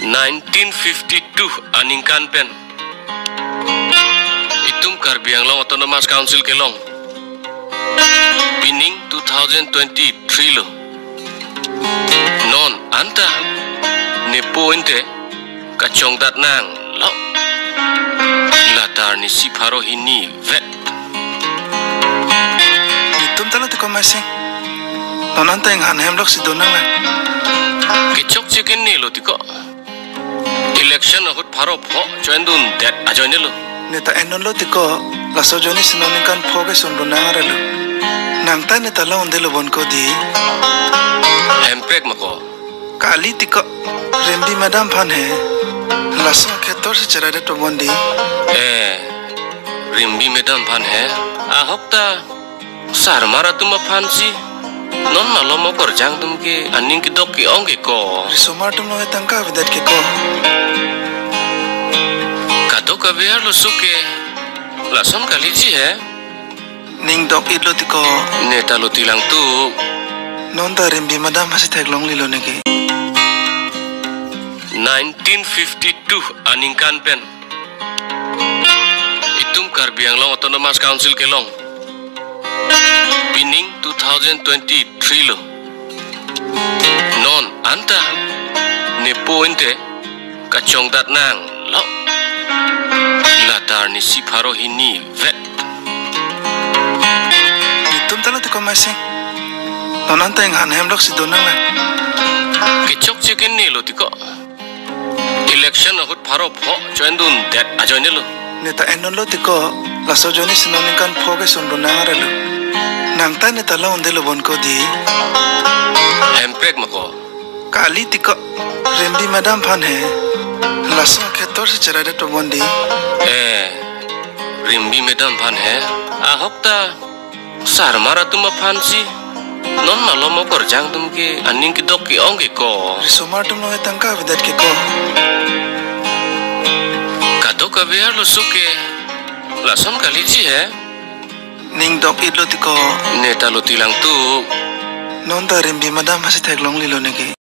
1952 aningkan pen itum Karbiang Long Autonomous Council kelong pining 2023 lo non anta ne pointe kacong dat nang lo latar ni siparo hini vet itum tala te komasi non anta yang han hemlok si donang la kecok chicken ni lo tiko election ahut pharo pho joindun that ajoine lo neta enon lo tiko la sojoni sinonin kan phoge son donang ara lo nangta neta la onde lo bon ko di hemprek mako kali tiko remdi madam phan hai laso khetor se charade to bondi rimbi madam phan hai ahokta sar mara tuma phan si non malo mo kor jang tum ke aning ki dok ki ong ke ko risomar tum no tangka vidat ke ko kato ka biar lo suke lason kali ji hai ning dok idlo tiko neta lo tilang tu non ta remdi madam hasi thaglong lilo neke 1952 aningkan pen itum Karbiang Long Autonomous Council kelong pining 2023 lo non anta ne pointe kacong dat nang lo latar ni siparo hini vet itum tala te komasi non anta yang han hemlok si donang la kecok chicken ni lo tiko election ahut pharo pho joindun that ajoine lo neta enon lo tiko la sojoni sinonin kan phoge son donang ara lo nangta neta la onde lo bon ko di hemprek mako kali tiko remdi madam phan hai laso khetor se charade to bondi rimbi madam phan hai ahokta sar mara tuma phan si non malo mo kor jang tum ke aning ki dok ki ong ke ko risomar tum no tangka vidat ke ko kato ka biar lo suke lason kali ji hai ning dok idlo tiko neta lo tilang tu non ta remdi madam hasi thaglong lilo neke